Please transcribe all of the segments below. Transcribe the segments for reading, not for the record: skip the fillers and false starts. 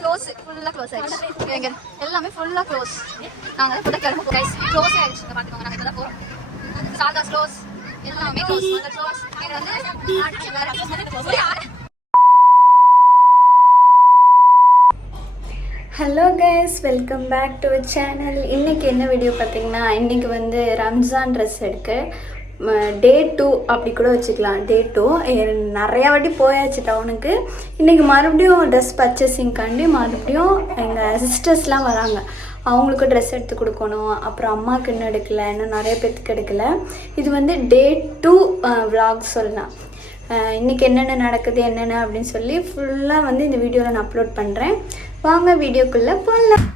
Close ஃபுல்லா close ஆயிடுச்சு. எங்க எல்லாமே ஃபுல்லா க்ளோஸ். நாங்க வந்து கிளம்ப கைஸ் க்ளோஸ் ஆயிடுச்சு. பாத்துக்கோங்க, நாங்க இப்பதான் போறோம். சாதா க்ளோஸ் எல்லாமே க்ளோஸ். அந்த க்ளோஸ் இது வந்து hello guys, welcome back to channel. இன்றைக்கி என்ன வீடியோ பார்த்தீங்கன்னா, இன்றைக்கி வந்து ரம்ஜான் ட்ரெஸ் எடுக்க டே 2 அப்படி கூட வச்சுக்கலாம். டே 2 நிறையா வாட்டி போயாச்சு டவுனுக்கு. இன்றைக்கி மறுபடியும் ட்ரெஸ் பர்ச்சேசிங்காண்டி மறுபடியும் எங்கள் சிஸ்டர்ஸ்லாம் வராங்க. அவங்களுக்கு ட்ரெஸ் எடுத்து கொடுக்கணும். அப்புறம் அம்மாவுக்கு இன்னும் எடுக்கலை, இன்னும் நிறைய பேர்த்துக்கு எடுக்கலை. இது வந்து டே 2 vlog சொல்லலாம். இன்றைக்கி என்னென்ன நடக்குது என்னென்ன அப்படின்னு சொல்லி ஃபுல்லாக வந்து இந்த வீடியோவில் நான் அப்லோட் பண்ணுறேன். வாங்க வீடியோக்குள்ளே போகலாம்.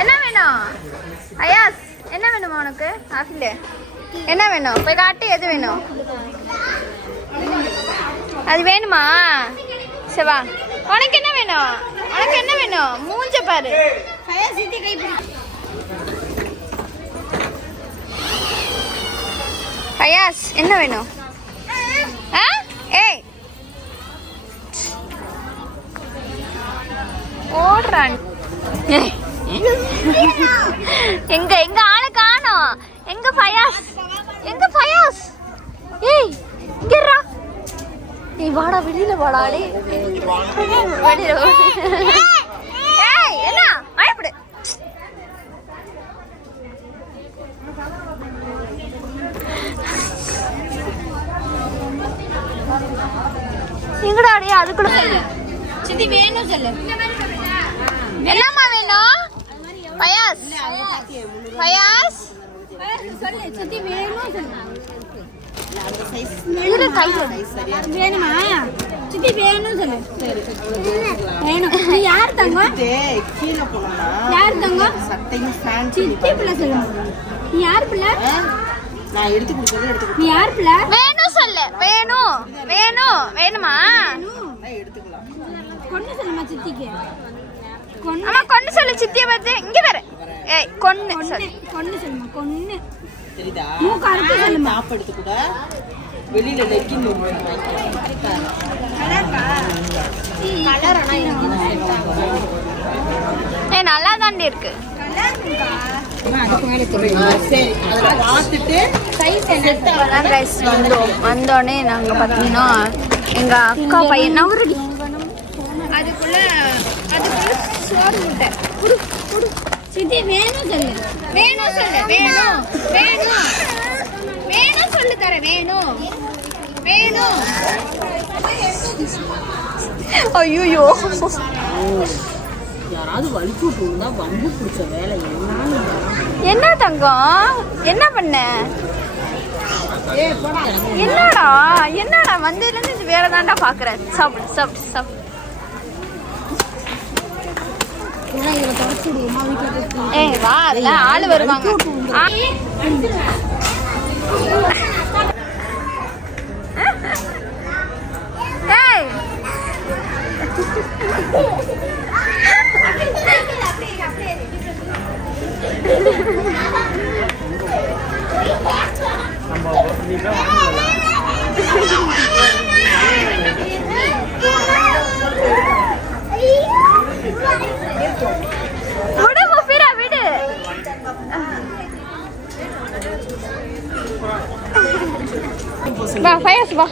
என்ன வேணும் அயாஸ்? என்ன வேணுமா உனக்கு? ஆஃபில் என்ன வேணும்? போய் காட்டு. எது வேணும்? அது வேணுமா? சிவா, உனக்கு என்ன வேணும்? உனக்கு என்ன வேணும்? மூஞ்ச பாரு. அயாஸ் என்ன வேணும்? ஏய் ஓடுறான். எங்க எங்க ஆளை காணோம். எங்க ஃபயாஸ்? எங்க ஃபயாஸ்? ஏய் இங்கறா. ஏய் வாடா, வெளியில வாடா. டேய் வெளியில. ஏய் என்ன பயப்படு. எங்கடா டேய்? அதுக்குள்ள சித்தி வேணும் சொல்லு. என்னம்மா வேணும்? ஃபயாஸ் ஃபயாஸ் சொல்லு. சித்தி வேணும் சொல்லு. இதுல சைஸ் வேணுமா? சித்தி வேணும் சொல்லு. வேணும். நீ யார் தங்கம்? கீழ போறா. யார் தங்கம்? சட்டையும் ஃபேன். சித்தி பிள்ளை சொல்லு. நீ யார் பிள்ளை? நான் எடுத்து கொடுத்தத எடுத்து. நீ யார் பிள்ளை? வேணும் சொல்லு. வேணும் வேணும் வேணுமா? நான் எடுத்துக்கலாம். கொன்னு சொல்லுமா சித்திக்கு. அம்மா கொன்னு சொல்லு. சித்தியை பார்த்து இங்க வர. ஏய் கொன்னு சொல்லு. கொன்னு சொல்லுமா. கொன்னு தெரியுதா? மூக்கு அறுத்து சொல்லுமா. சாப் எடுத்து கூட வெளியில லெக்கின் கலர் ஏய் நல்லா தாண்டி இருக்கு. வந்தோடனே நாங்க பாத்தீங்கன்னா எங்க அக்கா பையன் நவருடி அதுக்குள்ள சோறு முட்டை குடு குடு. சித்தி வேணும் சொல்லு. வேணும் சொல்லு. வேணும் வேணும் வேணும் சொல்லு. தர வேணும் வேணும். ஐயோ யாராவது வலிச்சு விட்டுருந்தா வம்பு பிடிச்ச வேலை. என்ன தங்கம்? என்ன பண்ண? என்னடா என்னடா வந்ததுல இருந்து இது வேற தாண்டா பாக்குற. சாப்பிடு சாப்பிடு சாப்பிடு. ஏய் வா, அதெல்லாம் ஆளு வருவாங்க. ஏய் வா ஃபயஸ் வா.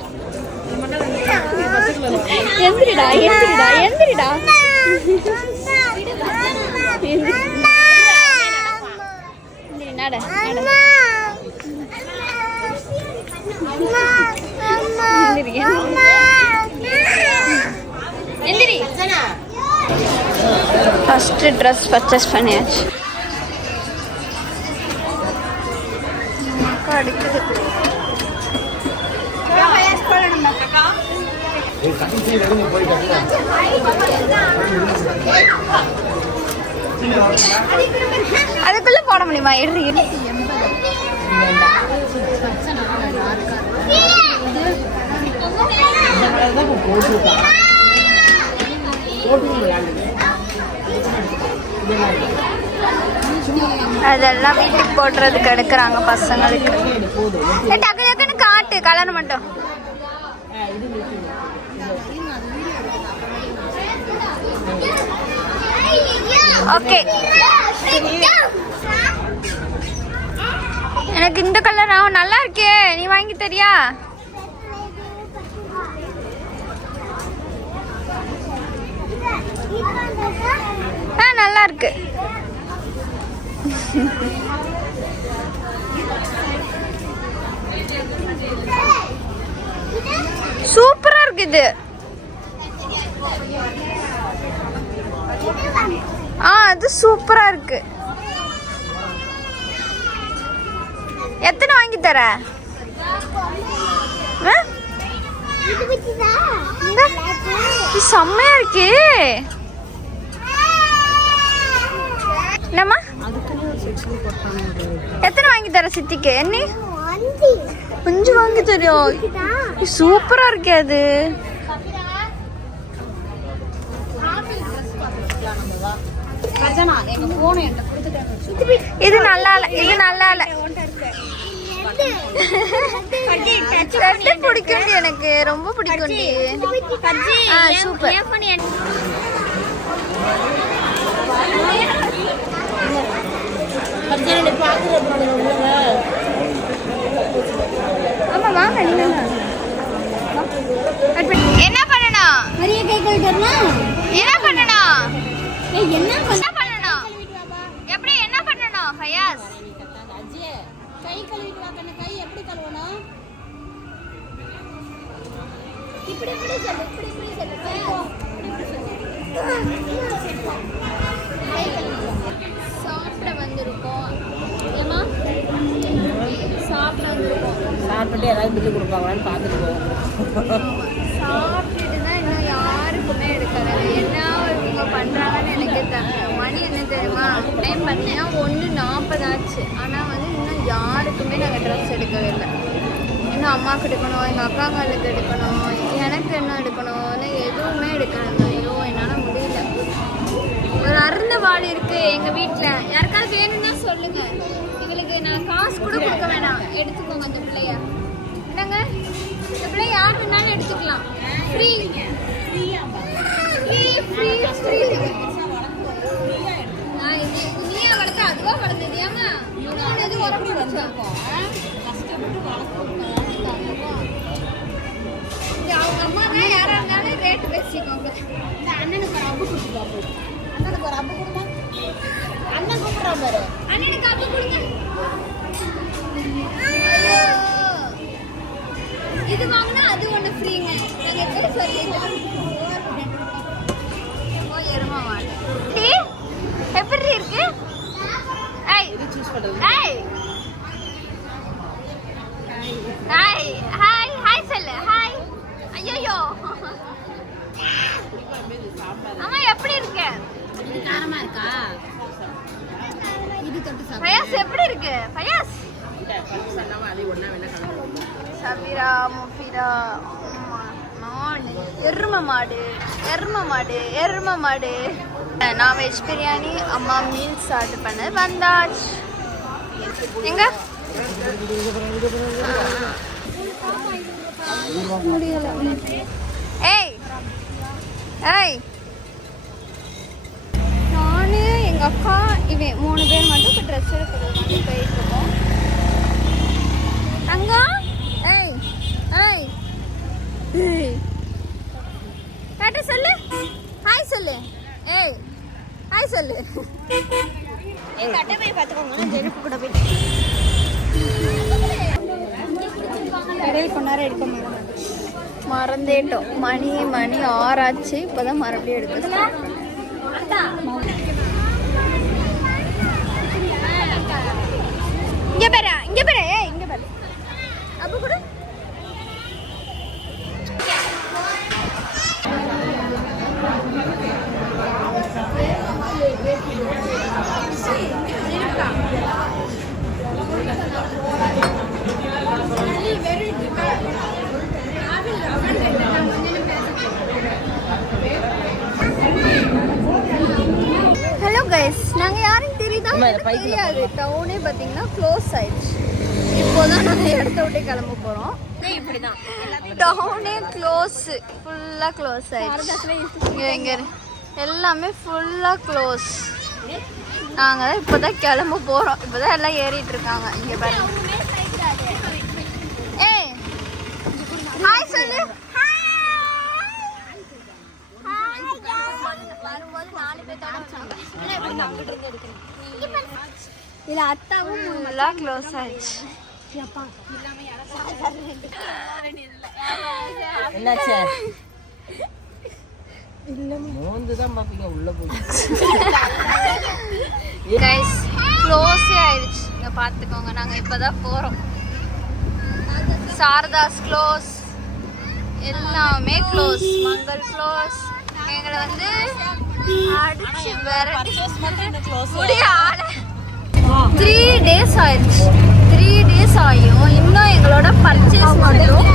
எந்திரிடா எந்திரிடா எந்திரிடா. நட நட. எந்திரி. ஃபர்ஸ்ட் ட்ரெஸ் பர்ச்சேஸ் பண்ணியாச்சு. அடிக்குது. அதுக்குள்ள போட முடியுமா? இரு இரு. அதெல்லாம் வீட்டுக்கு போடுறதுக்கு எடுக்கிறாங்க பசங்களுக்கு. டக்கு டக்குன்னு காட்டு கலர் மட்டும். ஓகே, எனக்கு இந்த கலர் நல்லா இருக்கே. நீ வாங்கி தரியா? நல்லா இருக்கு. சூப்பரா இருக்கு இது. அது சூப்பரா இருக்கு. எத்தனை வாங்கி தர? செம்மையா இருக்கு. என்னம்மா எத்தனை வாங்கி தர சித்திக்கு? என்ன 5 வாங்கி தரும். சூப்பரா இருக்கு அது. இது நல்லா இல்ல, இது நல்லா இல்ல. பிடிக்கும் எனக்கு, ரொம்ப பிடிக்கும். சூப்பர். என்ன பண்ணணும்? என்ன பண்ணணும்? என்ன பண்ணணும்? எப்படி என்ன பண்ணணும்? ஃபயாஸ் கை கழுவிட்டு வா கண்ணு. கை எப்படி கழுவணும்? இப்படி இப்படி சொல்லு, இப்படி இப்படி சொல்லு. சாப்பிட வந்திருக்கோம். ஏமா சாப்பிட வந்திருக்கோம். சாப்பிட்டு ஏதாவது பில்லு கொடுப்பாங்களான்னு பார்த்துட்டு போவோம். சாப்பிட்டுட்டு தான் இன்னும் யாருக்குமே எடுக்கல. என்ன இவங்க பண்ணுறாங்கன்னு எனக்கே தெரியல. மணி என்ன தெரியுமா? டைம் பார்த்தீங்கன்னா 1:40 ஆச்சு. ஆனால் வந்து இன்னும் யாருக்குமே நாங்கள் ட்ரெஸ் எடுக்கவே இல்லை. இன்னும் அம்மாவுக்கு எடுக்கணும், எங்கள் அக்காங்களுக்கு எடுக்கணும், எனக்கு என்ன எடுக்கணும்னு எதுவுமே எடுக்கணுங்க. ஐயோ என்னால் முடியல. ஒரு அருந்த வாள் இருக்குது எங்கள் வீட்டில். யாருக்காவது வேணும்னா சொல்லுங்கள். இவளுக்கு நான் காசு கூட கொடுக்க வேணாம், எடுத்துக்கோங்க அந்த பிள்ளைய. என்னங்க, இந்த பிள்ளைய யார் வேணாலும் எடுத்துக்கலாம். Free free free free. நீயா வளர்த்த அதுவா வளர்ந்தது? ஏமா அது உரப்படி வச்சிருக்கோம். அவங்க அம்மா தான் யாரா இருந்தாலும் ரேட்டு பேசிக்கோங்க. இந்த அண்ணனுக்கு ஒரு அப்பு கொடுத்துருக்கா. அண்ணனுக்கு ஒரு அப்பு கொடுங்க. அண்ணன் கூப்பிட்றா பாரு. அண்ணனுக்கு அப்பு கொடுங்க. இது வாங்கினா அது ஒன்று ஃப்ரீங்க. நாங்கள் எப்படி சொல்லிடுறோம்? எருமா மாடு எப்படி இருக்கு? Hi hi hi hi hi சொல்லு. ஹாய். ஐயோ அம்மா எப்படி இருக்கு? இது காரமா இருக்கா? இது தொட்டு சாப்பிடு. ஃபயாஸ் எப்படி இருக்கு? ஃபயாஸ் சபிரா முஃபிரா மாடு எரும மாடு எரும மாடு எரும மாடு. நான் வெஜ் பிரியாணி, அம்மா மீல்ஸ் ஆர்டர் பண்ண வந்தாச்சு. எங்க ஏய் ஏய் நானு எங்க அக்கா இவன் 3 பேர் மட்டும் இப்போ ட்ரெஸ் எடுக்கிறது வந்து போயிட்டு இருக்கோம். தங்கம் ஏய் டாட்டா சொல்லு, ஹாய் சொல்லு. ஏய் ஹாய் சொல்லு. எங்க அட்டை போய் பார்த்துக்கோங்க. நான் ஜெனிஃபர் கூட போய் இடையில கொஞ்ச நேரம் எடுக்க மறந்தேட்டோம். மணி 6 ஆச்சு. இப்போதான் மறுபடியும் எடுக்கலாம். இங்க பாரு, இங்க பாரு, இங்க பாரு. அப்ப கூட ஹலோ கைஸ், நாங்கள் யாரும் தெரியுதா தெரியாது. டவுனே பார்த்தீங்கன்னா க்ளோஸ் ஆயிடுச்சு. இப்போதான் நாங்கள் இடத்த விட்டே கிளம்ப போகிறோம். இப்படிதான் டவுனே க்ளோஸ், ஃபுல்லாக க்ளோஸ் ஆயிடுச்சு. இங்கே எல்லாமே ஃபுல்லாக க்ளோஸ். நாங்கள் தான் இப்போ தான் கிளம்ப போகிறோம். இப்போ தான் எல்லாம் ஏறிட்டு இருக்காங்க. இங்கே பாருங்க. ஏய் ஹாய் சொல்லு. இல்ல அத்தாவும் ஃபுல்லாக க்ளோஸ் ஆயிடுச்சு. என்னாச்சு? மோந்துதான் பாப்பீங்க உள்ள போய். கைஸ் க்ளோஸே ஆயிடுச்சு. இங்கே பார்த்துக்கோங்க, நாங்கள் இப்போ தான் போகிறோம். சாரதாஸ் க்ளோஸ், எல்லாமே க்ளோஸ். மங்கள் க்ளோஸ். எங்களை வந்து அடிச்சு விரட்டி 3 days ஆயிடுச்சு. 3 days ஆகியும் இன்னும் எங்களோட பர்ச்சேஸ் மட்டும்